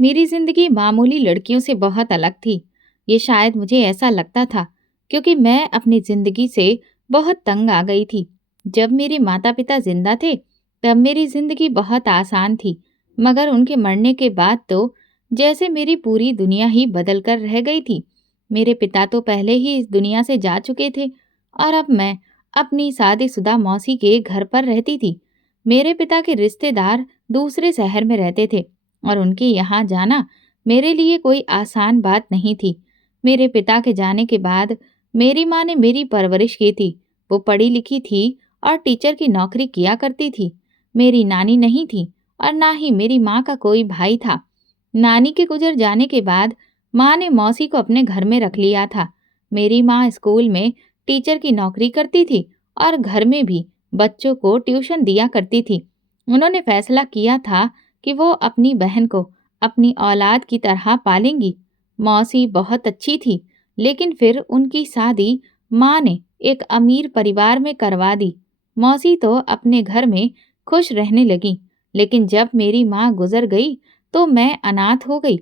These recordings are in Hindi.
मेरी जिंदगी मामूली लड़कियों से बहुत अलग थी। ये शायद मुझे ऐसा लगता था क्योंकि मैं अपनी जिंदगी से बहुत तंग आ गई थी। जब मेरे माता पिता जिंदा थे तब मेरी जिंदगी बहुत आसान थी, मगर उनके मरने के बाद तो जैसे मेरी पूरी दुनिया ही बदल कर रह गई थी। मेरे पिता तो पहले ही इस दुनिया से जा चुके थे और अब मैं अपनी शादीशुदा मौसी के घर पर रहती थी। मेरे पिता के रिश्तेदार दूसरे शहर में रहते थे और उनके यहाँ जाना मेरे लिए कोई आसान बात नहीं थी। मेरे पिता के जाने के बाद मेरी माँ ने मेरी परवरिश की थी। वो पढ़ी लिखी थी और टीचर की नौकरी किया करती थी। मेरी नानी नहीं थी और ना ही मेरी माँ का कोई भाई था। नानी के गुजर जाने के बाद माँ ने मौसी को अपने घर में रख लिया था। मेरी माँ स्कूल में टीचर की नौकरी करती थी और घर में भी बच्चों को ट्यूशन दिया करती थी। उन्होंने फैसला किया था कि वो अपनी बहन को अपनी औलाद की तरह पालेंगी। मौसी बहुत अच्छी थी, लेकिन फिर उनकी शादी माँ ने एक अमीर परिवार में करवा दी। मौसी तो अपने घर में खुश रहने लगी, लेकिन जब मेरी माँ गुजर गई तो मैं अनाथ हो गई।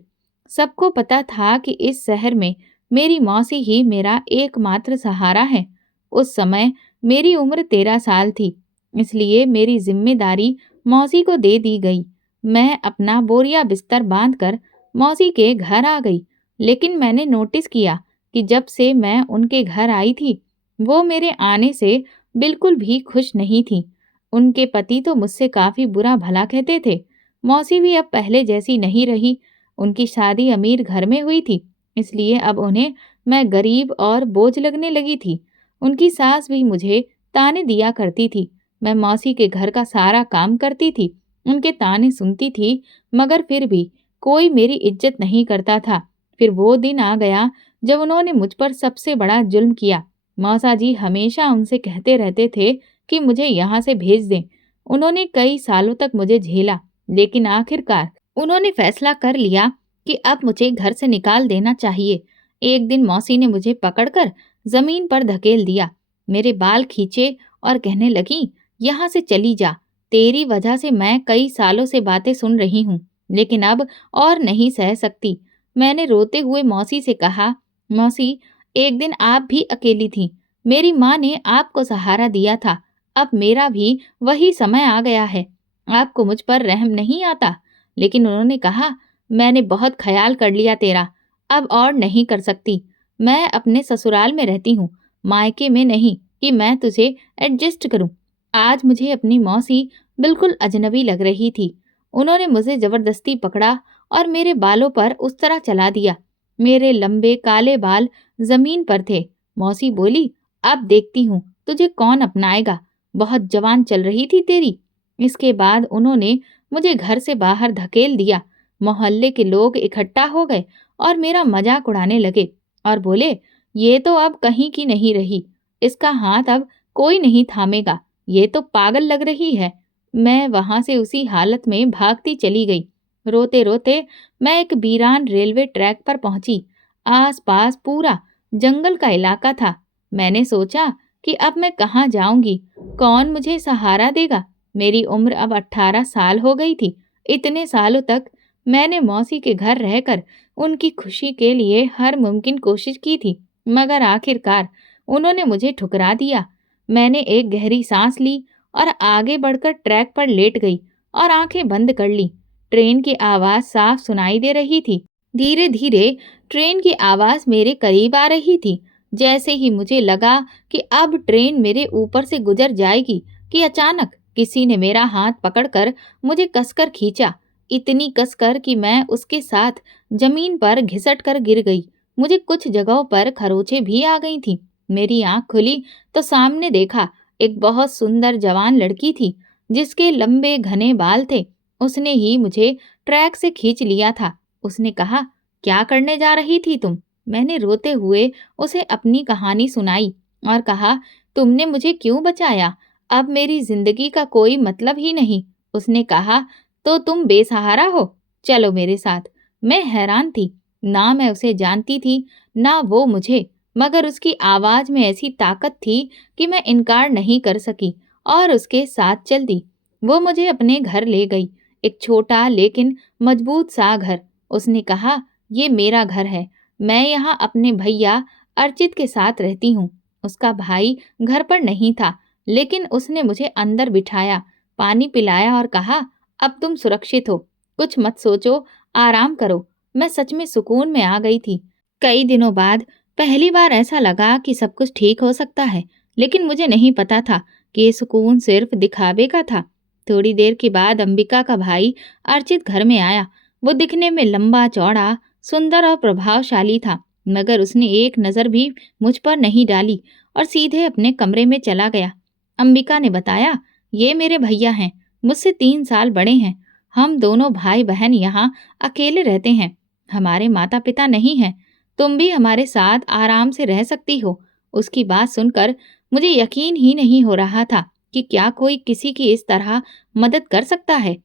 सबको पता था कि इस शहर में मेरी मौसी ही मेरा एकमात्र सहारा है। उस समय मेरी उम्र 13 साल थी, इसलिए मेरी जिम्मेदारी मौसी को दे दी गई। मैं अपना बोरिया बिस्तर बांधकर मौसी के घर आ गई, लेकिन मैंने नोटिस किया कि जब से मैं उनके घर आई थी, वो मेरे आने से बिल्कुल भी खुश नहीं थी। उनके पति तो मुझसे काफी बुरा भला कहते थे। मौसी भी अब पहले जैसी नहीं रही। उनकी शादी अमीर घर में हुई थी, इसलिए अब उन्हें मैं गरीब और बोझ लगने लगी थी। उनकी सास भी मुझे ताने दिया करती थी। मैं मौसी के घर का सारा काम करती थी, उनके ताने सुनती थी, मगर फिर भी कोई मेरी इज्जत नहीं करता था। फिर वो दिन आ गया जब उन्होंने मुझ पर सबसे बड़ा जुल्म किया। मौसा जी हमेशा उनसे कहते रहते थे कि मुझे यहाँ से भेज दें। उन्होंने कई सालों तक मुझे झेला, लेकिन आखिरकार उन्होंने फैसला कर लिया कि अब मुझे घर से निकाल देना चाहिए। एक दिन मौसी ने मुझे पकड़कर जमीन पर धकेल दिया, मेरे बाल खींचे और कहने लगी, यहाँ से चली जा। तेरी वजह से मैं कई सालों से बातें सुन रही हूँ, लेकिन अब और नहीं सह सकती। मैंने रोते हुए मौसी से कहा, मौसी, एक दिन आप भी अकेली थी। मेरी माँ ने आपको सहारा दिया था। अब मेरा भी वही समय आ गया है। आपको मुझ पर रहम नहीं आता। लेकिन उन्होंने कहा, मैंने बहुत ख्याल कर लिया तेरा, अब और नहीं कर सकती। मैं अपने ससुराल में रहती हूँ, मायके में नहीं कि मैं तुझे एडजस्ट करूँ। आज मुझे अपनी मौसी बिल्कुल अजनबी लग रही थी। उन्होंने मुझे जबरदस्ती पकड़ा और मेरे बालों पर उस तरह चला दिया। मेरे लंबे काले बाल जमीन पर थे। मौसी बोली, अब देखती हूँ तुझे कौन अपनाएगा। बहुत जवान चल रही थी तेरी। इसके बाद उन्होंने मुझे घर से बाहर धकेल दिया। मोहल्ले के लोग इकट्ठा हो गए और मेरा मजाक उड़ाने लगे और बोले, ये तो अब कहीं की नहीं रही, इसका हाथ अब कोई नहीं थामेगा, ये तो पागल लग रही है। मैं वहां से उसी हालत में भागती चली गई। रोते रोते मैं एक वीरान रेलवे ट्रैक पर पहुंची। आस पास पूरा जंगल का इलाका था। मैंने सोचा कि अब मैं कहाँ जाऊंगी, कौन मुझे सहारा देगा। मेरी उम्र अब 18 साल हो गई थी। इतने सालों तक मैंने मौसी के घर रहकर उनकी खुशी के लिए हर मुमकिन कोशिश की थी, मगर आखिरकार उन्होंने मुझे ठुकरा दिया। मैंने एक गहरी सांस ली और आगे बढ़कर ट्रैक पर लेट गई और आंखें बंद कर ली। ट्रेन की आवाज साफ सुनाई दे रही थी। धीरे धीरे ट्रेन की आवाज मेरे करीब आ रही थी। जैसे ही मुझे लगा कि अब ट्रेन मेरे ऊपर से गुजर जाएगी, कि अचानक किसी ने मेरा हाथ पकड़कर मुझे कसकर खींचा। इतनी कसकर कि मैं उसके साथ जमीन पर घिसट कर गिर गई। मुझे कुछ जगहों पर खरोंचें भी आ गई थी। मेरी आंख खुली तो सामने देखा, एक बहुत सुंदर जवान लड़की थी जिसके लंबे घने बाल थे। उसने ही मुझे ट्रैक से खींच लिया था। उसने कहा, क्या करने जा रही थी तुम? मैंने रोते हुए उसे अपनी कहानी सुनाई और कहा, तुमने मुझे क्यों बचाया? अब मेरी जिंदगी का कोई मतलब ही नहीं। उसने कहा, तो तुम बेसहारा हो, चलो मेरे साथ। मैं हैरान थी, ना मैं उसे जानती थी ना वो मुझे, मगर उसकी आवाज में ऐसी ताकत थी कि मैं इनकार नहीं कर सकी और उसके साथ चल दी। वो मुझे अपने घर ले गई, एक छोटा लेकिन मजबूत सा घर। उसने कहा, ये मेरा घर है। मैं यहाँ अपने भैया अर्चित के साथ रहती हूँ। उसका भाई घर पर नहीं था, लेकिन उसने मुझे अंदर बिठाया, पानी पिलाया और कहा, अब तुम सुरक्षित हो, कुछ मत सोचो, आराम करो। मैं सच में सुकून में आ गई थी। कई दिनों बाद पहली बार ऐसा लगा कि सब कुछ ठीक हो सकता है, लेकिन मुझे नहीं पता था कि ये सुकून सिर्फ दिखावे का था। थोड़ी देर के बाद अंबिका का भाई अर्चित घर में आया। वो दिखने में लंबा चौड़ा, सुंदर और प्रभावशाली था, मगर उसने एक नज़र भी मुझ पर नहीं डाली और सीधे अपने कमरे में चला गया। अंबिका ने बताया, ये मेरे भैया हैं, मुझसे 3 साल बड़े हैं। हम दोनों भाई बहन यहाँ अकेले रहते हैं। हमारे माता पिता नहीं हैं। तुम भी हमारे साथ आराम से रह सकती हो। उसकी बात सुनकर मुझे यकीन ही नहीं हो रहा था कि क्या कोई किसी की इस तरह मदद कर सकता है।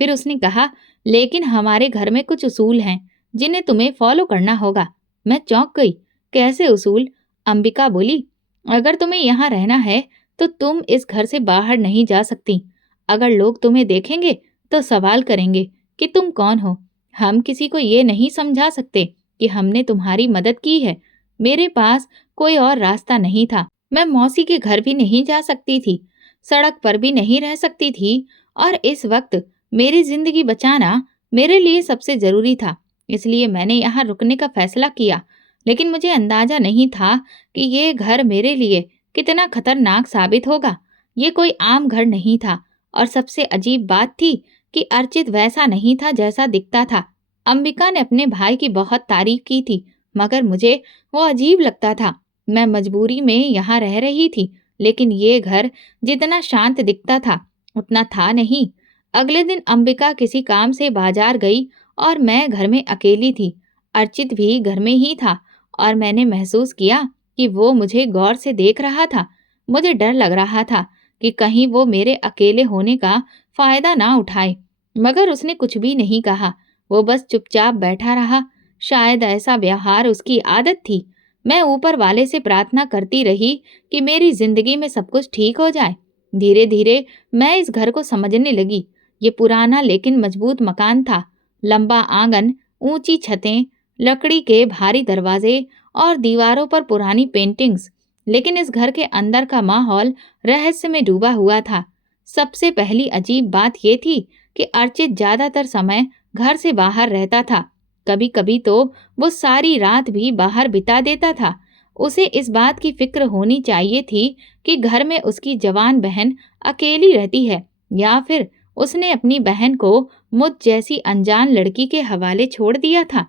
फिर उसने कहा, लेकिन हमारे घर में कुछ उसूल हैं जिन्हें तुम्हें फॉलो करना होगा। मैं चौंक गई। कैसे उसूल? अंबिका बोली, अगर तुम्हें यहाँ रहना है तो तुम इस घर से बाहर नहीं जा सकती। अगर लोग तुम्हें देखेंगे तो सवाल करेंगे कि तुम कौन हो। हम किसी को ये नहीं समझा सकते कि हमने तुम्हारी मदद की है। मेरे पास कोई और रास्ता नहीं था। मैं मौसी के घर भी नहीं जा सकती थी, सड़क पर भी नहीं रह सकती थी, और इस वक्त मेरी जिंदगी बचाना मेरे लिए सबसे जरूरी था। इसलिए मैंने यहाँ रुकने का फैसला किया। लेकिन मुझे अंदाजा नहीं था कि ये घर मेरे लिए कितना खतरनाक साबित होगा। ये कोई आम घर नहीं था, और सबसे अजीब बात थी कि अर्चित वैसा नहीं था जैसा दिखता था। अंबिका ने अपने भाई की बहुत तारीफ की थी, मगर मुझे वो अजीब लगता था। मैं मजबूरी में यहाँ रह रही थी, लेकिन ये घर जितना शांत दिखता था उतना था नहीं। अगले दिन अंबिका किसी काम से बाजार गई और मैं घर में अकेली थी। अर्चित भी घर में ही था और मैंने महसूस किया कि वो मुझे गौर से देख रहा था। मुझे डर लग रहा था कि कहीं वो मेरे अकेले होने का फायदा ना उठाए, मगर उसने कुछ भी नहीं कहा। वो बस चुपचाप बैठा रहा। शायद ऐसा व्यवहार उसकी आदत थी। मैं ऊपर वाले से प्रार्थना करती रही कि मेरी जिंदगी में सब कुछ ठीक हो जाए। धीरे धीरे मैं इस घर को समझने लगी। ये पुराना लेकिन मजबूत मकान था। लंबा आंगन, ऊंची छतें, लकड़ी के भारी दरवाजे और दीवारों पर पुरानी पेंटिंग्स। लेकिन इस घर के अंदर का माहौल रहस्य में डूबा हुआ था। सबसे पहली अजीब बात यह थी कि अर्चित ज्यादातर समय घर से बाहर रहता था। कभी कभी तो वो सारी रात भी बाहर बिता देता था। उसे इस बात की फिक्र होनी चाहिए थी कि घर में उसकी जवान बहन अकेली रहती है, या फिर उसने अपनी बहन को मुझ जैसी अनजान लड़की के हवाले छोड़ दिया था।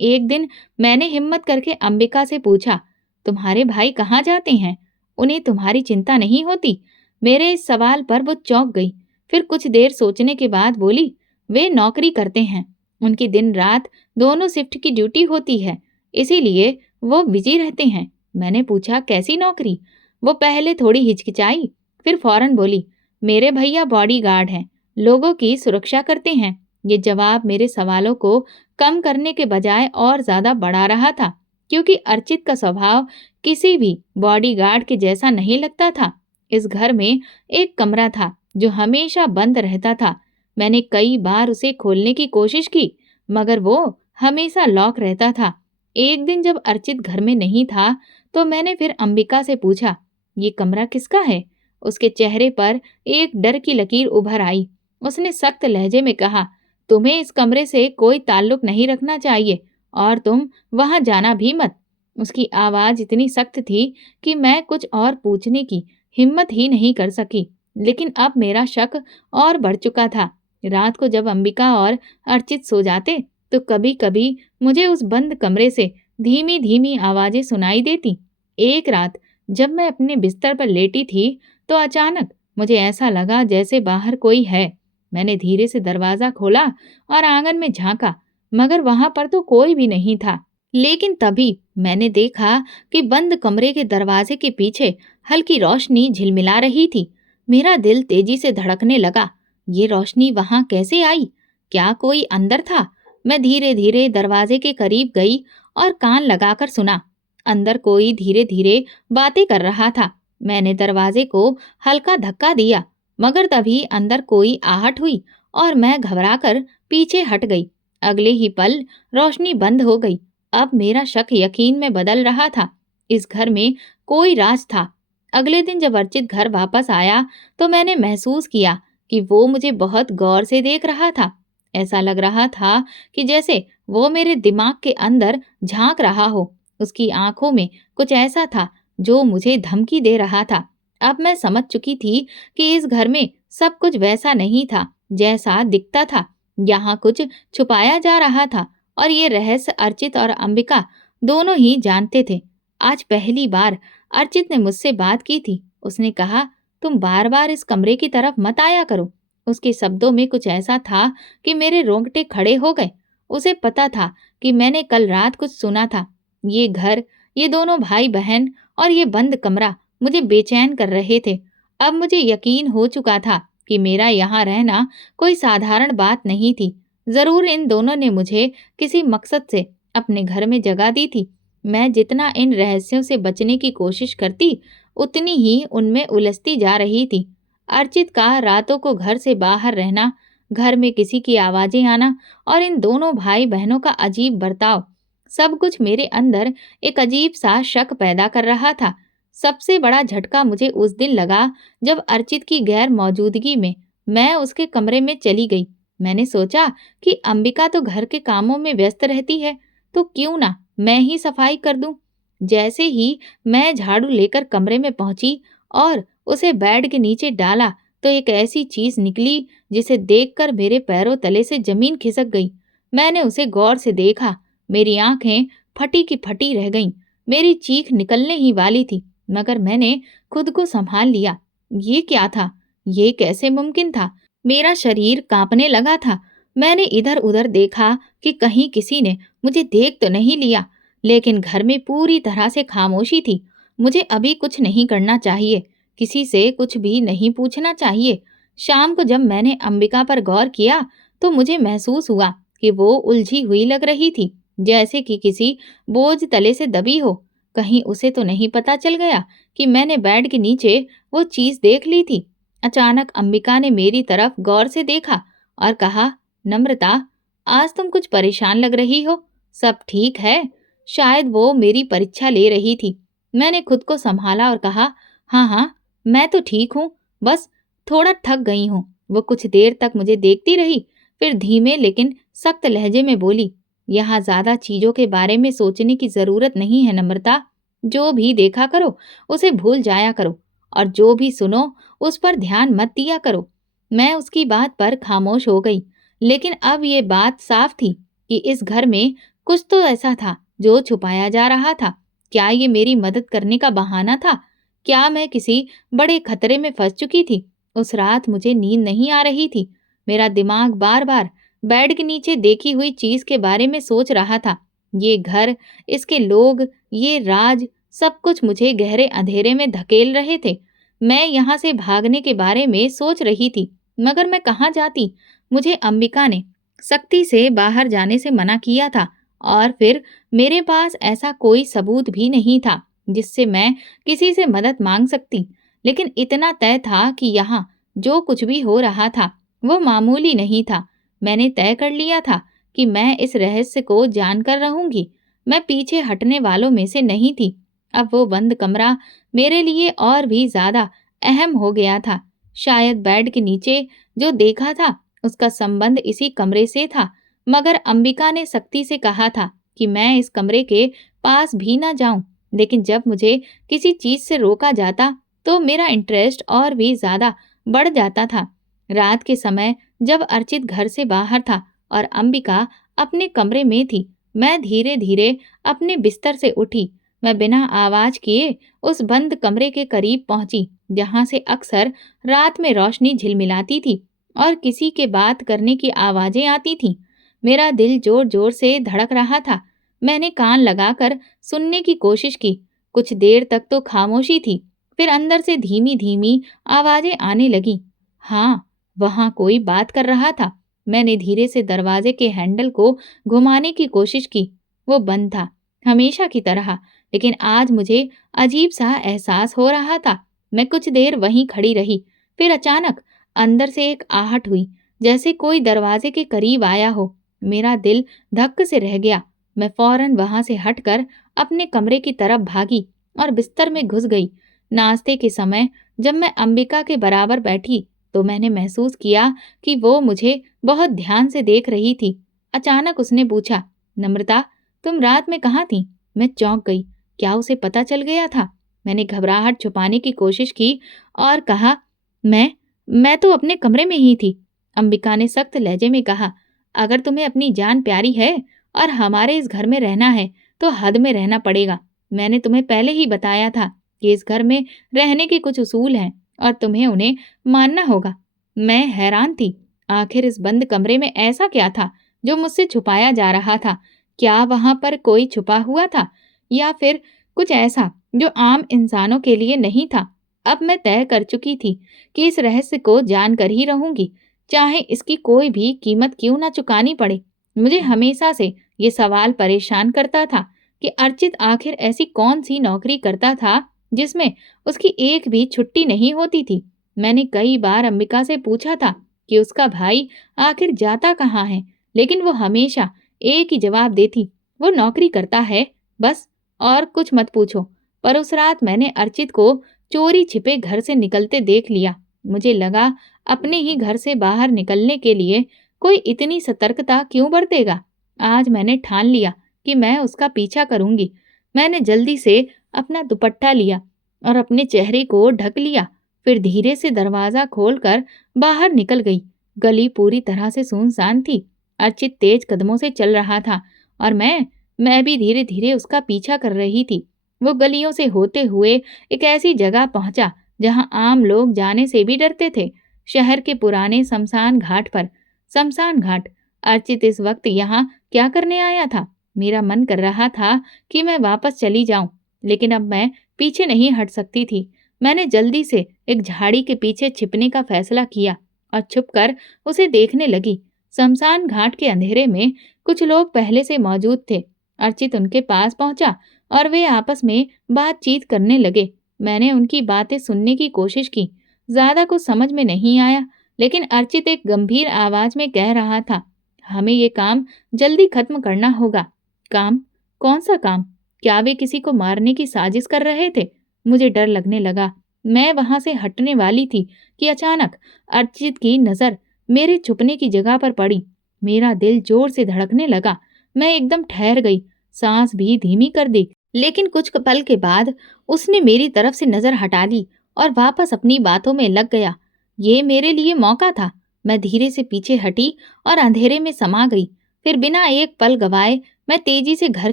एक दिन मैंने हिम्मत करके अंबिका से पूछा, तुम्हारे भाई कहाँ जाते हैं? उन्हें तुम्हारी चिंता नहीं होती? मेरे इस सवाल पर वो चौंक गई। फिर कुछ देर सोचने के बाद बोली, वे नौकरी करते हैं। उनकी दिन रात दोनों शिफ्ट की ड्यूटी होती है, इसीलिए वो बिजी रहते हैं। मैंने पूछा, कैसी नौकरी? वो पहले थोड़ी हिचकिचाई, फिर फौरन बोली, मेरे भैया बॉडीगार्ड हैं, लोगों की सुरक्षा करते हैं। ये जवाब मेरे सवालों को कम करने के बजाय और ज्यादा बढ़ा रहा था, क्योंकि अर्चित का स्वभाव किसी भी बॉडीगार्ड के जैसा नहीं लगता था। इस घर में एक कमरा था जो हमेशा बंद रहता था। मैंने कई बार उसे खोलने की कोशिश की, मगर वो हमेशा लॉक रहता था। एक दिन जब अर्चित घर में नहीं था, तो मैंने फिर अंबिका से पूछा, ये कमरा किसका है? उसके चेहरे पर एक डर की लकीर उभर आई। उसने सख्त लहजे में कहा, तुम्हें इस कमरे से कोई ताल्लुक नहीं रखना चाहिए, और तुम वहां जाना भी मत। उसकी आवाज इतनी सख्त थी कि मैं कुछ और पूछने की हिम्मत ही नहीं कर सकी। लेकिन अब मेरा शक और बढ़ चुका था। रात को जब अंबिका और अर्चित सो जाते, तो कभी कभी मुझे उस बंद कमरे से धीमी धीमी आवाजें सुनाई देती। एक रात जब मैं अपने बिस्तर पर लेटी थी, तो अचानक मुझे ऐसा लगा जैसे बाहर कोई है। मैंने धीरे से दरवाजा खोला और आंगन में झांका, मगर वहां पर तो कोई भी नहीं था। लेकिन तभी मैंने देखा कि बंद कमरे के दरवाजे के पीछे हल्की रोशनी झिलमिला रही थी। मेरा दिल तेजी से धड़कने लगा। ये रोशनी वहां कैसे आई? क्या कोई अंदर था? मैं धीरे धीरे दरवाजे के करीब गई और कान लगाकर सुना। अंदर कोई धीरे धीरे बातें कर रहा था। मैंने दरवाजे को हल्का धक्का दिया, मगर तभी अंदर कोई आहट हुई और मैं घबराकर पीछे हट गई। अगले ही पल रोशनी बंद हो गई। अब मेरा शक यकीन में बदल रहा था। इस घर में कोई राज था। अगले दिन जब अर्चित घर वापस आया तो मैंने महसूस किया कि वो मुझे बहुत गौर से देख रहा था। ऐसा लग रहा था कि जैसे वो मेरे दिमाग के अंदर झांक रहा हो। उसकी आंखों में कुछ ऐसा था जो मुझे धमकी दे रहा था। अब मैं समझ चुकी थी कि इस घर में सब कुछ वैसा नहीं था जैसा दिखता था। यहाँ कुछ छुपाया जा रहा था और ये रहस्य अर्चित और अंबिका दोनों ही जानते थे। आज पहली बार अर्चित ने मुझसे बात की थी। उसने कहा, तुम बार बार इस कमरे की तरफ मत आया करो। उसके शब्दों में कुछ ऐसा था कि मेरे रोंगटे खड़े हो गए। उसे पता था कि मैंने कल रात कुछ सुना था। ये घर, ये दोनों भाई बहन और ये बंद कमरा मुझे बेचैन कर रहे थे। अब मुझे यकीन हो चुका था कि मेरा यहाँ रहना कोई साधारण बात नहीं थी। जरूर इन दोनों ने मुझे किसी मकसद से अपने घर में जगह दी थी। मैं जितना इन रहस्यों से बचने की कोशिश करती, उतनी ही उनमें उलझती जा रही थी। अर्चित का रातों को घर से बाहर रहना, घर में किसी की आवाजें आना और इन दोनों भाई बहनों का अजीब बर्ताव, सब कुछ मेरे अंदर एक अजीब सा शक पैदा कर रहा था। सबसे बड़ा झटका मुझे उस दिन लगा जब अर्चित की गैर मौजूदगी में मैं उसके कमरे में चली गई। मैंने सोचा कि अंबिका तो घर के कामों में व्यस्त रहती है, तो क्यों ना मैं ही सफाई कर दूं। जैसे ही मैं झाड़ू लेकर कमरे में पहुंची और उसे बेड के नीचे डाला तो एक ऐसी चीज निकली जिसे देखकर मेरे पैरों तले से जमीन खिसक गई। मैंने उसे गौर से देखा। मेरी आंखें फटी की फटी रह गईं। मेरी चीख निकलने ही वाली थी, मगर मैंने खुद को संभाल लिया। ये क्या था? ये कैसे मुमकिन था? मेरा शरीर कांपने लगा था। मैंने इधर उधर देखा कि कहीं किसी ने मुझे देख तो नहीं लिया, लेकिन घर में पूरी तरह से खामोशी थी। मुझे अभी कुछ नहीं करना चाहिए, किसी से कुछ भी नहीं पूछना चाहिए। शाम को जब मैंने अंबिका पर गौर किया तो मुझे महसूस हुआ कि वो उलझी हुई लग रही थी, जैसे कि किसी बोझ तले से दबी हो। कहीं उसे तो नहीं पता चल गया कि मैंने बेड के नीचे वो चीज देख ली थी। अचानक अंबिका ने मेरी तरफ गौर से देखा और कहा, नम्रता, आज तुम कुछ परेशान लग रही हो। सब ठीक है? शायद वो मेरी परीक्षा ले रही थी। मैंने खुद को संभाला और कहा, हाँ हाँ, मैं तो ठीक हूँ, बस थोड़ा थक गई हूँ। वो कुछ देर तक मुझे देखती रही, फिर धीमे लेकिन सख्त लहजे में बोली, यहाँ ज्यादा चीजों के बारे में सोचने की जरूरत नहीं है नम्रता। जो भी देखा करो उसे भूल जाया करो, और जो भी सुनो उस पर ध्यान मत दिया करो। मैं उसकी बात पर खामोश हो गई, लेकिन अब ये बात साफ थी कि इस घर में कुछ तो ऐसा था जो छुपाया जा रहा था। क्या ये मेरी मदद करने का बहाना था? क्या मैं किसी बड़े खतरे में फंस चुकी थी? उस रात मुझे नींद नहीं आ रही थी। मेरा दिमाग बार बार बेड के नीचे देखी हुई चीज के बारे में सोच रहा था। ये घर, इसके लोग, ये राज, सब कुछ मुझे गहरे अंधेरे में धकेल रहे थे। मैं यहाँ से भागने के बारे में सोच रही थी, मगर मैं कहाँ जाती? मुझे अंबिका ने सख्ती से बाहर जाने से मना किया था, और फिर मेरे पास ऐसा कोई सबूत भी नहीं था जिससे मैं किसी से मदद मांग सकती। लेकिन इतना तय था कि यहाँ जो कुछ भी हो रहा था वो मामूली नहीं था। मैंने तय कर लिया था कि मैं इस रहस्य को जानकर रहूंगी। मैं पीछे हटने वालों में से नहीं थी। अब वो बंद कमरा मेरे लिए और भी ज्यादा अहम हो गया था। शायद बेड के नीचे जो देखा था उसका संबंध इसी कमरे से था, मगर अंबिका ने सख्ती से कहा था कि मैं इस कमरे के पास भी ना जाऊं। लेकिन जब मुझे किसी चीज से रोका जाता तो मेरा इंटरेस्ट और भी ज्यादा बढ़ जाता था। रात के समय जब अर्चित घर से बाहर था और अंबिका अपने कमरे में थी, मैं धीरे धीरे अपने बिस्तर से उठी। मैं बिना आवाज किए उस बंद कमरे के करीब पहुंची, जहां से अक्सर रात में रोशनी झिलमिलाती थी और किसी के बात करने की आवाजें आती थीं। मेरा दिल जोर जोर से धड़क रहा था। मैंने कान लगाकर सुनने की कोशिश की। कुछ देर तक तो खामोशी थी, फिर अंदर से धीमी धीमी आवाजें आने लगी। हाँ, वहां कोई बात कर रहा था। मैंने धीरे से दरवाजे के हैंडल को घुमाने की कोशिश की। वो बंद था, हमेशा की तरह, लेकिन आज मुझे अजीब सा एहसास हो रहा था। मैं कुछ देर वहीं खड़ी रही, फिर अचानक अंदर से एक आहट हुई, जैसे कोई दरवाजे के करीब आया हो। मेरा दिल धक्क से रह गया। मैं फौरन वहां से हटकर अपने कमरे की तरफ भागी और बिस्तर में घुस गई। नाश्ते के समय जब मैं अंबिका के बराबर बैठी तो मैंने महसूस किया कि वो मुझे बहुत ध्यान से देख रही थी। अचानक उसने पूछा, नम्रता, तुम रात में कहाँ थी? मैं चौंक गई। क्या उसे पता चल गया था? मैंने घबराहट छुपाने की कोशिश की और कहा, मैं तो अपने कमरे में ही थी। अंबिका ने सख्त लहजे में कहा, अगर तुम्हें अपनी जान प्यारी है और हमारे इस घर में रहना है तो हद में रहना पड़ेगा। मैंने तुम्हें पहले ही बताया था कि इस घर में रहने के कुछ उसूल हैं और तुम्हें उन्हें मानना होगा। मैं हैरान थी। आखिर इस बंद कमरे में ऐसा क्या था जो मुझसे छुपाया जा रहा था? क्या वहां पर कोई छुपा हुआ था या फिर कुछ ऐसा जो आम इंसानों के लिए नहीं था? अब मैं तय कर चुकी थी कि इस रहस्य को जानकर ही रहूंगी, चाहे इसकी कोई भी कीमत क्यों ना चुकानी पड़े। मुझे हमेशा से ये सवाल परेशान करता था कि अर्चित आखिर ऐसी कौन सी नौकरी करता था जिसमें उसकी एक भी छुट्टी नहीं होती थी। मैंने कई बार अंबिका से पूछा था कि उसका भाई आखिर जाता कहाँ है, लेकिन वो हमेशा एक ही जवाब देती, वो नौकरी करता है बस, और कुछ मत पूछो। पर उस रात मैंने अर्चित को चोरी छिपे घर से निकलते देख लिया। मुझे लगा, अपने ही घर से बाहर निकलने के लिए कोई इतनी सतर्कता क्यों बरतेगा। आज मैंने ठान लिया कि मैं उसका पीछा करूंगी। मैंने जल्दी से अपना दुपट्टा लिया और अपने चेहरे को ढक लिया। फिर धीरे से दरवाजा खोलकर बाहर निकल गई। गली पूरी तरह से सुनसान थी। अर्चित तेज कदमों से चल रहा था और मैं भी धीरे धीरे उसका पीछा कर रही थी। वो गलियों से होते हुए एक ऐसी जगह पहुंचा जहां आम लोग जाने से भी डरते थे। शहर के पुराने शमशान घाट पर। शमशान घाट। अर्चित इस वक्त यहाँ क्या करने आया था? मेरा मन कर रहा था कि मैं वापस चली जाऊं, लेकिन अब मैं पीछे नहीं हट सकती थी। मैंने जल्दी से एक झाड़ी के पीछे छिपने का फैसला किया और छुपकर उसे देखने लगी। शमशान घाट के अंधेरे में कुछ लोग पहले से मौजूद थे। अर्चित उनके पास पहुंचा और वे आपस में बातचीत करने लगे। मैंने उनकी बातें सुनने की कोशिश की। ज्यादा कुछ समझ में नहीं आया, लेकिन अर्चित एक गंभीर आवाज में कह रहा था, हमें ये काम जल्दी खत्म करना होगा। काम? कौन सा काम? क्या वे किसी को मारने की साजिश कर रहे थे? मुझे डर लगने लगा। मैं वहां से हटने वाली थी कि अचानक अर्चित की नजर मेरे छुपने की जगह पर पड़ी। मेरा दिल जोर से धड़कने लगा। मैं एकदम ठहर गई, सांस भी धीमी कर दी। लेकिन कुछ पल के बाद उसने मेरी तरफ से नजर हटा ली और वापस अपनी बातों में लग गया। ये मेरे लिए मौका था। मैं धीरे से पीछे हटी और अंधेरे में समा गई। फिर बिना एक पल गवाए मैं तेजी से घर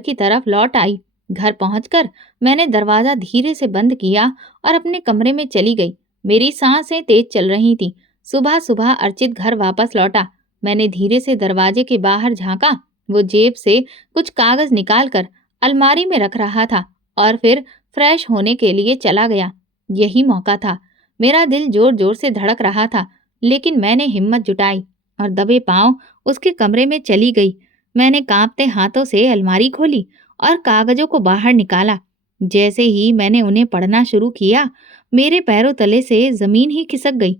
की तरफ लौट आई। घर पहुंचकर मैंने दरवाजा धीरे से बंद किया और अपने कमरे में चली गई। मेरी सांसें तेज चल रही थी। सुबह सुबह अर्चित घर वापस लौटा। मैंने धीरे से दरवाजे के बाहर झांका। वो जेब से कुछ कागज निकालकर अलमारी में रख रहा था और फिर फ्रेश होने के लिए चला गया। यही मौका था। मेरा दिल जोर जोर से धड़क रहा था, लेकिन मैंने हिम्मत जुटाई और दबे पांव उसके कमरे में चली गई। मैंने कांपते हाथों से अलमारी खोली और कागजों को बाहर निकाला। जैसे ही मैंने उन्हें पढ़ना शुरू किया, मेरे पैरों तले से जमीन ही खिसक गई।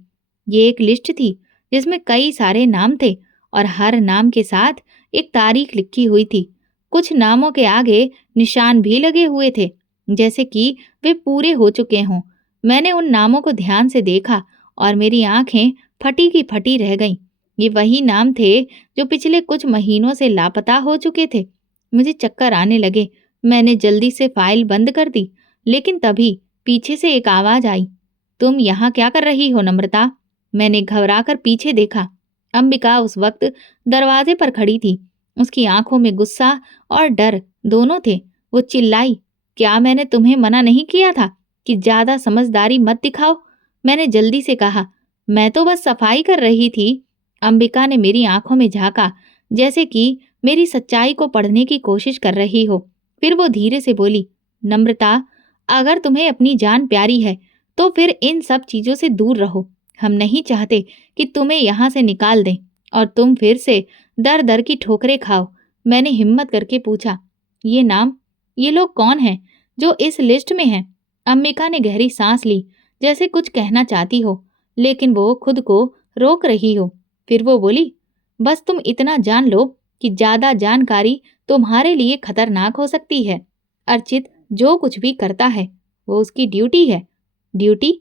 ये एक लिस्ट थी जिसमें कई सारे नाम थे और हर नाम के साथ एक तारीख लिखी हुई थी। कुछ नामों के आगे निशान भी लगे हुए थे, जैसे कि वे पूरे हो चुके हों। मैंने उन नामों को ध्यान से देखा और मेरी आंखें फटी की फटी रह गईं। ये वही नाम थे जो पिछले कुछ महीनों से लापता हो चुके थे। मुझे चक्कर आने लगे। मैंने जल्दी से फाइल बंद कर दी, लेकिन तभी पीछे से एक आवाज आई, तुम यहाँ क्या कर रही हो नम्रता? मैंने घबराकर पीछे देखा। अंबिका उस वक्त दरवाजे पर खड़ी थी। उसकी आंखों में गुस्सा और डर दोनों थे। वो चिल्लाई, क्या मैंने तुम्हें मना नहीं किया था कि ज्यादा समझदारी मत दिखाओ? मैंने जल्दी से कहा, मैं तो बस सफाई कर रही थी। अंबिका ने मेरी आंखों में झांका, जैसे कि मेरी सच्चाई को पढ़ने की कोशिश कर रही हो। फिर वो धीरे से बोली, नम्रता, अगर तुम्हें अपनी जान प्यारी है तो फिर इन सब चीजों से दूर रहो। हम नहीं चाहते कि तुम्हें यहाँ से निकाल दें और तुम फिर से दर दर की ठोकरें खाओ। मैंने हिम्मत करके पूछा, ये नाम, ये लोग कौन हैं जो इस लिस्ट में हैं? अंबिका ने गहरी सांस ली, जैसे कुछ कहना चाहती हो, लेकिन वो खुद को रोक रही हो। फिर वो बोली, बस तुम इतना जान लो कि ज़्यादा जानकारी तुम्हारे लिए खतरनाक हो सकती है। अर्चित जो कुछ भी करता है वो उसकी ड्यूटी है। ड्यूटी?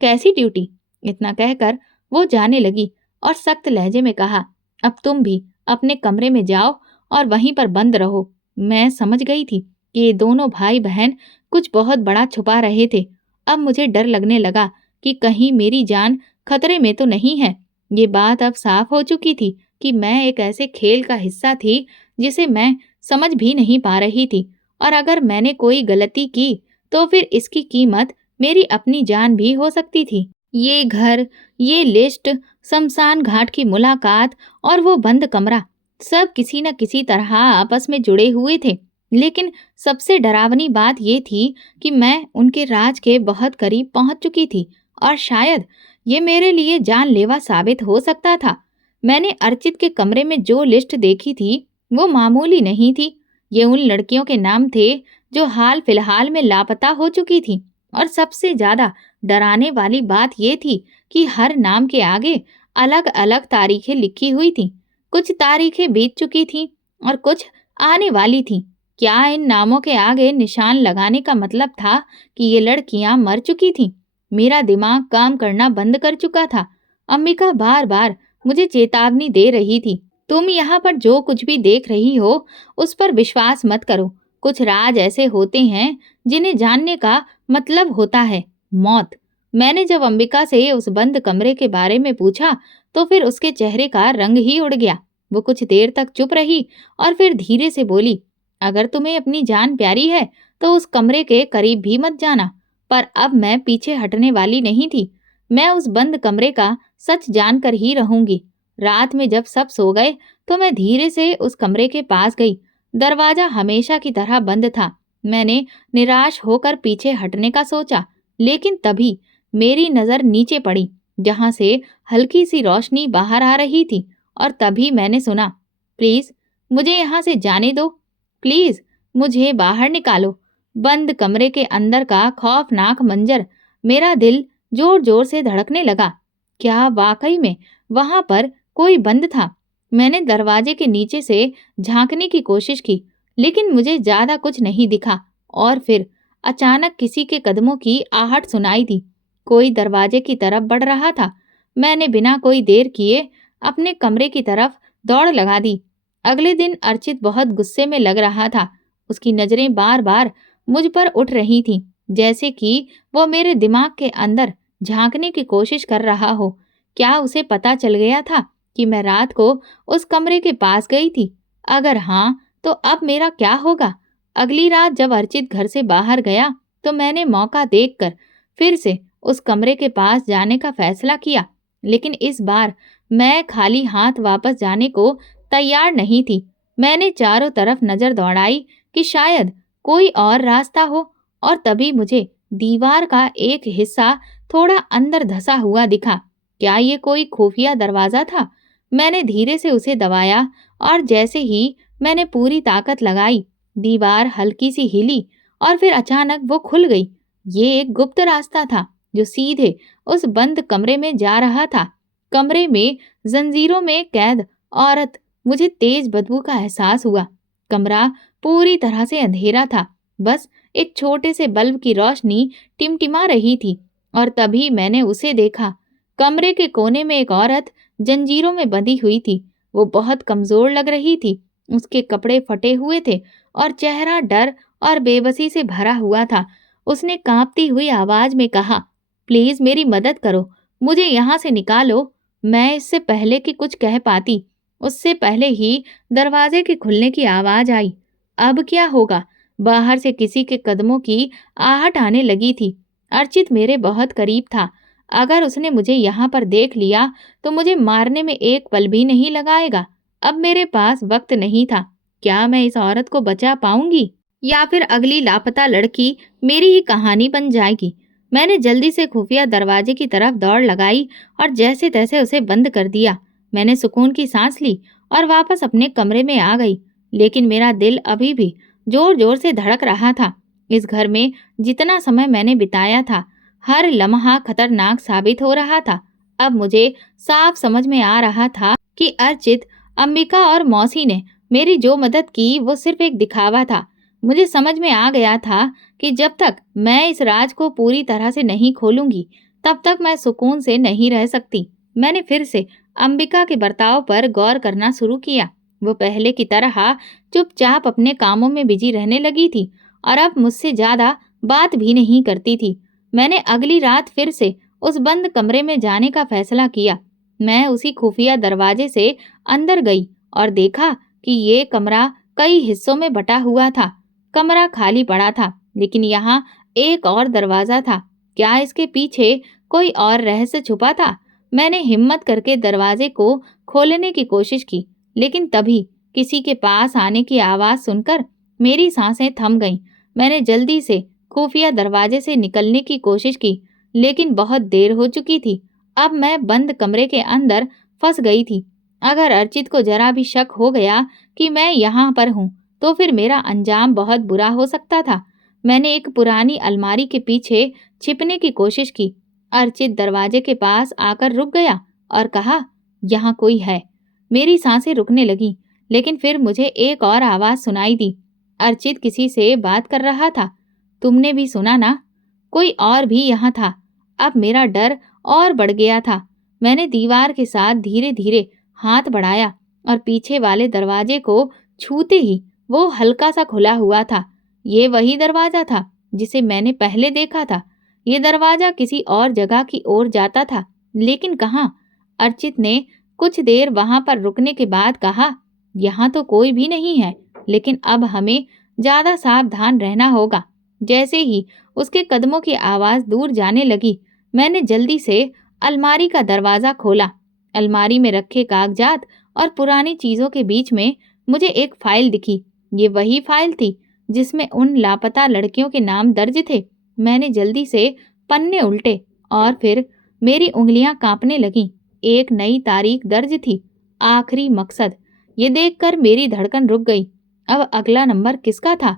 कैसी ड्यूटी? इतना कहकर वो जाने लगी और सख्त लहजे में कहा, अब तुम भी अपने कमरे में जाओ और वहीं पर बंद रहो। मैं समझ गई थी कि ये दोनों भाई बहन कुछ बहुत बड़ा छुपा रहे थे। अब मुझे डर लगने लगा कि कहीं मेरी जान खतरे में तो नहीं है। ये बात अब साफ हो चुकी थी कि मैं एक ऐसे खेल का हिस्सा थी जिसे मैं समझ भी नहीं पा रही थी, और अगर मैंने कोई गलती की तो फिर इसकी कीमत मेरी अपनी जान भी हो सकती थी। ये घर, ये लिस्ट, शमशान घाट की मुलाकात और वो बंद कमरा, सब किसी न किसी तरह आपस में जुड़े हुए थे। लेकिन सबसे डरावनी बात ये थी कि मैं उनके राज के बहुत करीब पहुंच चुकी थी, और शायद ये मेरे लिए जानलेवा साबित हो सकता था। मैंने अर्चित के कमरे में जो लिस्ट देखी थी वो मामूली नहीं थी। ये उन लड़कियों के नाम थे जो हाल फिलहाल में लापता हो चुकी थी, और सबसे ज्यादा डराने वाली बात ये थी कि हर नाम के आगे अलग अलग तारीखें लिखी हुई थीं। कुछ तारीखें बीत चुकी थीं और कुछ आने वाली थीं। क्या इन नामों के आगे निशान लगाने का मतलब था कि ये लड़कियां मर चुकी थीं? मेरा दिमाग काम करना बंद कर चुका था। अंबिका बार बार मुझे चेतावनी दे रही थी, तुम यहाँ पर जो कुछ भी देख रही हो उस पर विश्वास मत करो। कुछ राज ऐसे होते हैं जिन्हें जानने का मतलब होता है मौत। मैंने जब अंबिका से उस बंद कमरे के बारे में पूछा तो फिर उसके चेहरे का रंग ही उड़ गया। वो कुछ देर तक चुप रही और फिर धीरे से बोली, अगर तुम्हें अपनी जान प्यारी है तो उस कमरे के करीब भी मत जाना। पर अब मैं पीछे हटने वाली नहीं थी। मैं उस बंद कमरे का सच जानकर ही रहूंगी। रात में जब सब सो गए तो मैं धीरे से उस कमरे के पास गई। दरवाजा हमेशा की तरह बंद था। मैंने निराश होकर पीछे हटने का सोचा, लेकिन तभी मेरी नजर नीचे पड़ी जहां से हल्की सी रोशनी बाहर आ रही थी, और तभी मैंने सुना, प्लीज मुझे यहाँ से जाने दो, प्लीज मुझे बाहर निकालो। बंद कमरे के अंदर का खौफनाक मंजर, मेरा दिल जोर जोर से धड़कने लगा। क्या वाकई में वहां पर कोई बंद था? मैंने दरवाजे के नीचे से झांकने की कोशिश की, लेकिन मुझे ज्यादा कुछ नहीं दिखा। और फिर अचानक किसी के कदमों की आहट सुनाई दी। कोई दरवाजे की तरफ बढ़ रहा था। मैंने बिना कोई देर किए अपने कमरे की तरफ दौड़ लगा दी। अगले दिन अर्चित बहुत गुस्से में लग रहा था। उसकी नजरें बार बार मुझ पर उठ रही थीं, जैसे कि वो मेरे दिमाग के अंदर झांकने की कोशिश कर रहा हो। क्या उसे पता चल गया था कि मैं रात को उस कमरे के पास गई थी? अगर हाँ, तो अब मेरा क्या होगा? अगली रात जब अर्चित घर से बाहर गया तो मैंने मौका देखकर फिर से उस कमरे के पास जाने का फैसला किया, लेकिन इस बार मैं खाली हाथ वापस जाने को तैयार नहीं थी। मैंने चारों तरफ नजर दौड़ाई कि शायद कोई और रास्ता हो, और तभी मुझे दीवार का एक हिस्सा थोड़ा अंदर धंसा हुआ दिखा। क्या ये कोई खुफिया दरवाजा था? मैंने धीरे से उसे दबाया, और जैसे ही मैंने पूरी ताकत लगाई, दीवार हल्की सी हिली और फिर अचानक वो खुल गई। ये एक गुप्त रास्ता था जो सीधे उस बंद कमरे में जा रहा था। कमरे में जंजीरों में कैद औरत, मुझे तेज बदबू का एहसास हुआ। कमरा पूरी तरह से अंधेरा था, बस एक छोटे से बल्ब की रोशनी टिमटिमा रही थी। और तभी मैंने उसे देखा। कमरे के कोने में एक औरत जंजीरों में बंधी हुई थी। वो बहुत कमजोर लग रही थी। उसके कपड़े फटे हुए थे और चेहरा डर और बेबसी से भरा हुआ था। उसने कांपती हुई आवाज में कहा, प्लीज मेरी मदद करो, मुझे यहाँ से निकालो। मैं इससे पहले कि कुछ कह पाती, उससे पहले ही दरवाजे के खुलने की आवाज आई। अब क्या होगा? बाहर से किसी के कदमों की आहट आने लगी थी। अर्चित मेरे बहुत करीब था। अगर उसने मुझे यहाँ पर देख लिया तो मुझे मारने में एक पल भी नहीं लगाएगा। अब मेरे पास वक्त नहीं था। क्या मैं इस औरत को बचा पाऊंगी, या फिर अगली लापता लड़की मेरी ही कहानी बन जाएगी? मैंने जल्दी से खुफिया दरवाजे की तरफ दौड़ लगाई और जैसे तैसे उसे बंद कर दिया। मैंने सुकून की सांस ली और वापस अपने कमरे में आ गई, लेकिन मेरा दिल अभी भी जोर जोर से धड़क रहा था। इस घर में जितना समय मैंने बिताया था, हर लम्हा खतरनाक साबित हो रहा था। अब मुझे साफ समझ में आ रहा था कि अर्चित, अंबिका और मौसी ने मेरी जो मदद की वो सिर्फ एक दिखावा था। मुझे समझ में आ गया था कि जब तक मैं इस राज को पूरी तरह से नहीं खोलूंगी, तब तक मैं सुकून से नहीं रह सकती। मैंने फिर से अंबिका के बर्ताव पर गौर करना शुरू किया। वो पहले की तरह चुपचाप अपने कामों में बिजी रहने लगी थी और अब मुझसे ज्यादा बात भी नहीं करती थी। मैंने अगली रात फिर से उस बंद कमरे में जाने का फैसला किया। मैं उसी खुफिया दरवाजे से अंदर गई और देखा कि ये कमरा कई हिस्सों में बटा हुआ था। कमरा खाली पड़ा था, लेकिन यहाँ एक और दरवाजा था। क्या इसके पीछे कोई और रहस्य छुपा था? मैंने हिम्मत करके दरवाजे को खोलने की कोशिश की, लेकिन तभी किसी के पास आने की आवाज सुनकर मेरी सांसें थम गईं। मैंने जल्दी से खुफिया दरवाजे से निकलने की कोशिश की, लेकिन बहुत देर हो चुकी थी। अब मैं बंद कमरे के अंदर फंस गई थी। अगर अर्चित को जरा भी शक हो गया कि मैं यहाँ पर हूँ, तो फिर मेरा अंजाम बहुत बुरा हो सकता था। मैंने एक पुरानी अलमारी के पीछे छिपने की कोशिश की। अर्चित दरवाजे के पास आकर रुक गया और कहा, यहाँ कोई है। मेरी सांसें रुकने लगी, लेकिन फिर मुझे एक और आवाज सुनाई दी। अर्चित किसी से बात कर रहा था। तुमने भी सुना ना? कोई और भी यहाँ था। अब मेरा डर और बढ़ गया था। मैंने दीवार के साथ धीरे धीरे हाथ बढ़ाया और पीछे वाले दरवाजे को छूते ही वो हल्का सा खुला हुआ था। ये वही दरवाजा था जिसे मैंने पहले देखा था। ये दरवाजा किसी और जगह की ओर जाता था, लेकिन कहाँ? अर्चित ने कुछ देर वहां पर रुकने के बाद कहा, यहाँ तो कोई भी नहीं है, लेकिन अब हमें ज्यादा सावधान रहना होगा। जैसे ही उसके कदमों की आवाज दूर जाने लगी, मैंने जल्दी से अलमारी का दरवाजा खोला। अलमारी में रखे कागजात और पुरानी चीजों के बीच में मुझे एक फाइल दिखी। ये वही फाइल थी जिसमें उन लापता लड़कियों के नाम दर्ज थे। मैंने जल्दी से पन्ने उल्टे और फिर मेरी उंगलियां कांपने लगीं। एक नई तारीख दर्ज थी, आखिरी मकसद। ये देखकर मेरी धड़कन रुक गई। अब अगला नंबर किसका था?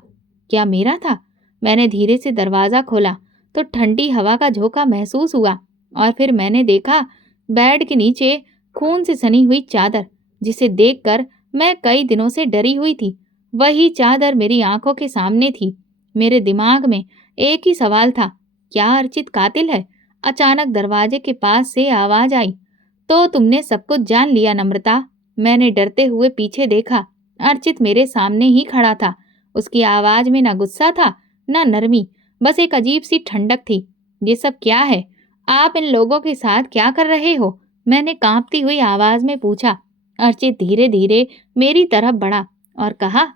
क्या मेरा था? मैंने धीरे से दरवाजा खोला तो ठंडी हवा का झोंका महसूस हुआ और फिर मैंने देखा बेड के नीचे खून से सनी हुई चादर, जिसे देखकर मैं कई दिनों से डरी हुई थी। वही चादर मेरी आंखों के सामने थी। मेरे दिमाग में एक ही सवाल था, क्या अर्चित कातिल है? अचानक दरवाजे के पास से आवाज आई, तो तुमने सब कुछ जान लिया नम्रता? मैंने डरते हुए पीछे देखा। अर्चित मेरे सामने ही खड़ा था। उसकी आवाज में ना गुस्सा था, ना नरमी, बस एक अजीब सी ठंडक थी। ये सब क्या है? आप इन लोगों के साथ क्या कर रहे हो? मैंने कांपती हुई आवाज में पूछा। अर्चित धीरे धीरे मेरी तरफ बढ़ा और कहा,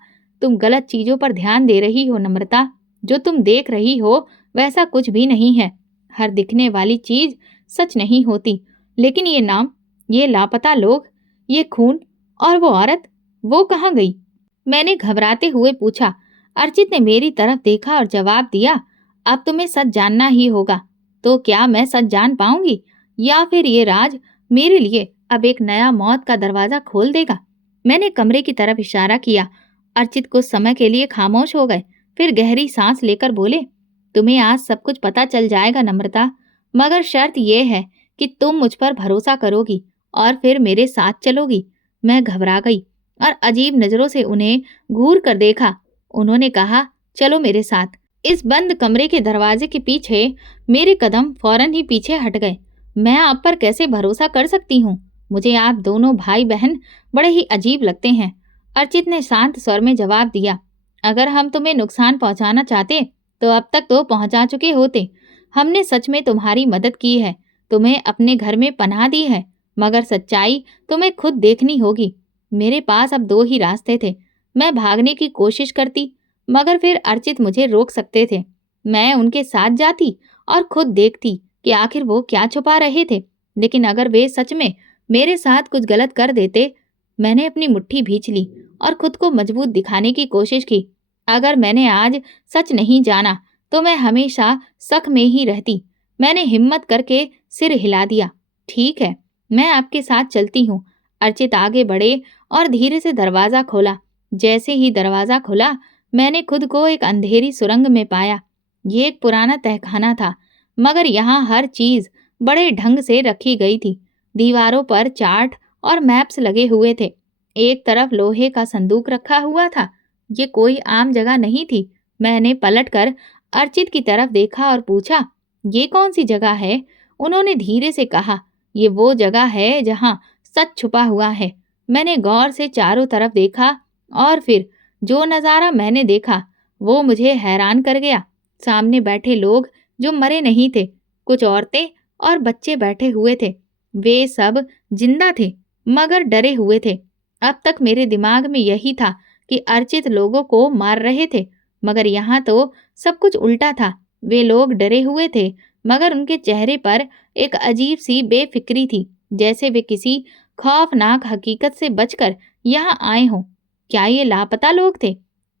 तुम गलत चीजों पर ध्यान दे रही हो नम्रता। जो तुम देख रही हो वैसा कुछ भी नहीं है। हर दिखने वाली चीज सच नहीं होती। लेकिन ये नाम, ये लापता लोग, ये खून और वो औरत, वो कहाँ गई? मैंने घबराते हुए पूछा। अर्चित ने मेरी तरफ देखा और जवाब दिया, अब तुम्हें सच जानना ही होगा। तो क्या मैं सच जान पाऊंगी, या फिर ये राज मेरे लिए अब एक नया मौत का दरवाजा खोल देगा? मैंने कमरे की तरफ इशारा किया। अर्चित कुछ समय के लिए खामोश हो गए, फिर गहरी सांस लेकर बोले, तुम्हें आज सब कुछ पता चल जाएगा नम्रता, मगर शर्त यह है कि तुम मुझ पर भरोसा करोगी और फिर मेरे साथ चलोगी। मैं घबरा गई और अजीब नजरों से उन्हें घूर कर देखा। उन्होंने कहा, चलो मेरे साथ। इस बंद कमरे के दरवाजे के पीछे मेरे कदम फौरन ही पीछे हट गए। मैं आप पर कैसे भरोसा कर सकती हूँ? मुझे आप दोनों भाई बहन बड़े ही अजीब लगते हैं। अर्चित ने शांत स्वर में जवाब दिया, अगर हम तुम्हें नुकसान पहुंचाना चाहते तो अब तक तो पहुंचा चुके होते। हमने सच में तुम्हारी मदद की है, तुम्हें अपने घर में पनाह दी है, मगर सच्चाई तुम्हें खुद देखनी होगी। मेरे पास अब दो ही रास्ते थे। मैं भागने की कोशिश करती, मगर फिर अर्चित मुझे रोक सकते थे। मैं उनके साथ जाती और खुद देखती कि आखिर वो क्या छुपा रहे थे। लेकिन अगर वे सच में मेरे साथ कुछ गलत कर देते। मैंने अपनी मुट्ठी भींच ली और खुद को मजबूत दिखाने की कोशिश की। अगर मैंने आज सच नहीं जाना तो मैं हमेशा शक में ही रहती। मैंने हिम्मत करके सिर हिला दिया। ठीक है, मैं आपके साथ चलती हूँ। अर्चित आगे बढ़े और धीरे से दरवाजा खोला। जैसे ही दरवाजा खुला, मैंने खुद को एक अंधेरी सुरंग में पाया। ये एक पुराना तहखाना था, मगर यहाँ हर चीज बड़े ढंग से रखी गई थी। दीवारों पर चार्ट और मैप्स लगे हुए थे। एक तरफ लोहे का संदूक रखा हुआ था। ये कोई आम जगह नहीं थी। मैंने पलटकर अर्चित की तरफ देखा और पूछा, ये कौन सी जगह है? उन्होंने धीरे से कहा, ये वो जगह है जहाँ सच छुपा हुआ है। मैंने गौर से चारों तरफ देखा और फिर जो नज़ारा मैंने देखा वो मुझे हैरान कर गया। सामने बैठे लोग जो मरे नहीं थे, कुछ औरतें और बच्चे बैठे हुए थे। वे सब जिंदा थे मगर डरे हुए थे। अब तक मेरे दिमाग में यही था कि अर्चित लोगों को मार रहे थे, मगर यहाँ तो सब कुछ उल्टा था। वे लोग डरे हुए थे मगर उनके चेहरे पर एक अजीब सी बेफिक्री थी, जैसे वे किसी खौफनाक हकीकत से बचकर यहाँ आए हों। क्या ये लापता लोग थे?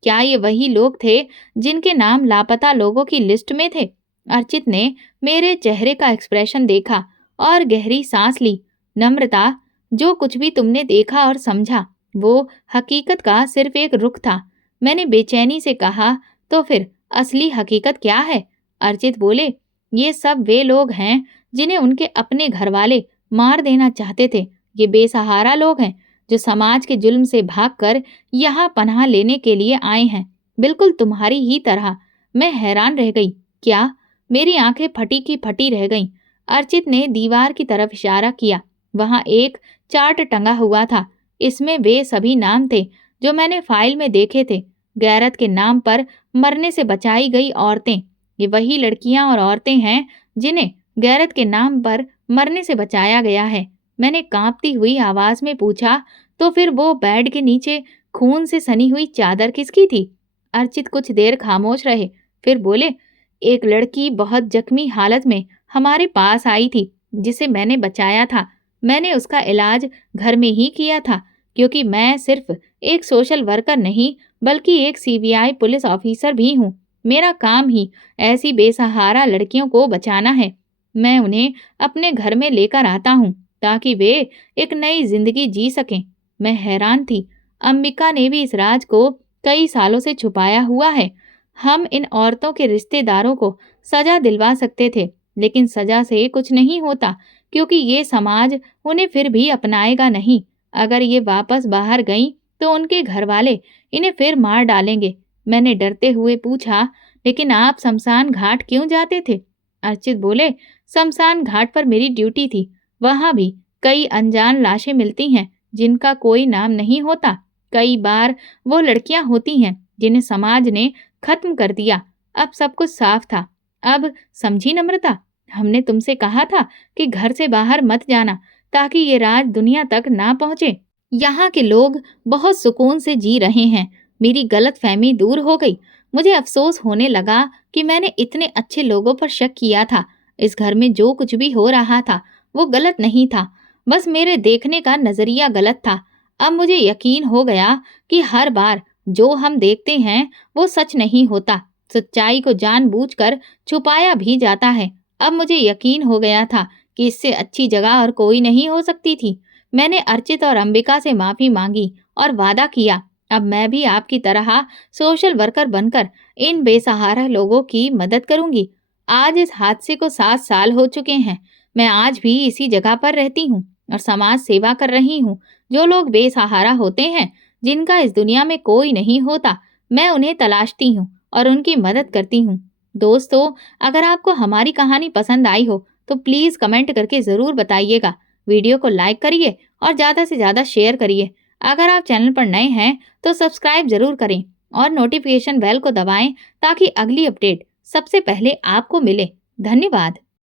क्या ये वही लोग थे जिनके नाम लापता लोगों की लिस्ट में थे? अर्चित ने मेरे चेहरे का एक्सप्रेशन देखा और गहरी सांस ली। नम्रता, जो कुछ भी तुमने देखा और समझा वो हकीकत का सिर्फ एक रुख था। मैंने बेचैनी से कहा, तो फिर असली हकीकत क्या है? अर्चित बोले, ये सब वे लोग हैं जिन्हें उनके अपने घर वाले मार देना चाहते थे। ये बेसहारा लोग हैं जो समाज के जुल्म से भागकर यहाँ पनाह लेने के लिए आए हैं, बिल्कुल तुम्हारी ही तरह। मैं हैरान रह गई। क्या? मेरी आंखें फटी की फटी रह गईं। अर्चित ने दीवार की तरफ इशारा किया। वहां एक चार्ट टंगा हुआ था। इसमें वे सभी नाम थे जो मैंने फाइल में देखे थे। गैरत के नाम पर मरने से बचाई गई औरतें। ये वही लड़कियां और औरतें हैं जिन्हें गैरत के नाम पर मरने से बचाया गया है। मैंने कांपती हुई आवाज में पूछा, तो फिर वो बेड के नीचे खून से सनी हुई चादर किसकी थी? अर्चित कुछ देर खामोश रहे, फिर बोले, एक लड़की बहुत जख्मी हालत में हमारे पास आई थी जिसे मैंने बचाया था। मैंने उसका इलाज घर में ही किया था, क्योंकि मैं सिर्फ एक सोशल वर्कर नहीं बल्कि एक सीबीआई पुलिस ऑफिसर भी हूँ। मेरा काम ही ऐसी बेसहारा लड़कियों को बचाना है। मैं उन्हें अपने घर में लेकर आता हूँ ताकि वे एक नई जिंदगी जी सकें। मैं हैरान थी। अंबिका ने भी इस राज को कई सालों से छुपाया हुआ है। हम इन औरतों के रिश्तेदारों को सजा दिलवा सकते थे, लेकिन सजा से कुछ नहीं होता, क्योंकि ये समाज उन्हें फिर भी अपनाएगा नहीं। अगर ये वापस बाहर गईं तो उनके घर वाले इन्हें फिर मार डालेंगे। मैंने डरते हुए पूछा, लेकिन आप शमशान घाट क्यों जाते थे? अर्चित बोले, शमशान घाट पर मेरी ड्यूटी थी। वहां भी कई अनजान लाशें मिलती हैं जिनका कोई नाम नहीं होता। कई बार वो लड़कियां होती हैं जिन्हें समाज ने खत्म कर दिया। अब सब कुछ साफ था। अब समझी नम्रता, हमने तुमसे कहा था कि घर से बाहर मत जाना ताकि ये राज दुनिया तक ना पहुंचे। यहाँ के लोग बहुत सुकून से जी रहे हैं। मेरी गलतफहमी दूर हो गई। मुझे अफसोस होने लगा कि मैंने इतने अच्छे लोगों पर शक किया था। इस घर में जो कुछ भी हो रहा था वो गलत नहीं था, बस मेरे देखने का नजरिया गलत था। अब मुझे यकीन हो गया कि हर बार जो हम देखते हैं वो सच नहीं होता। सच्चाई को जानबूझकर छुपाया भी जाता है। अब मुझे यकीन हो गया था कि इससे अच्छी जगह और कोई नहीं हो सकती थी। मैंने अर्चित और अंबिका से माफी मांगी और वादा किया, अब मैं भी आपकी तरह सोशल वर्कर बनकर इन बेसहारा लोगों की मदद करूंगी। आज इस हादसे को 7 साल हो चुके हैं। मैं आज भी इसी जगह पर रहती हूँ और समाज सेवा कर रही हूँ। जो लोग बेसहारा होते हैं, जिनका इस दुनिया में कोई नहीं होता, मैं उन्हें तलाशती हूँ और उनकी मदद करती हूँ। दोस्तों, अगर आपको हमारी कहानी पसंद आई हो तो प्लीज़ कमेंट करके ज़रूर बताइएगा। वीडियो को लाइक करिए और ज़्यादा से ज़्यादा शेयर करिए। अगर आप चैनल पर नए हैं तो सब्सक्राइब ज़रूर करें और नोटिफिकेशन बेल को दबाएं ताकि अगली अपडेट सबसे पहले आपको मिले। धन्यवाद।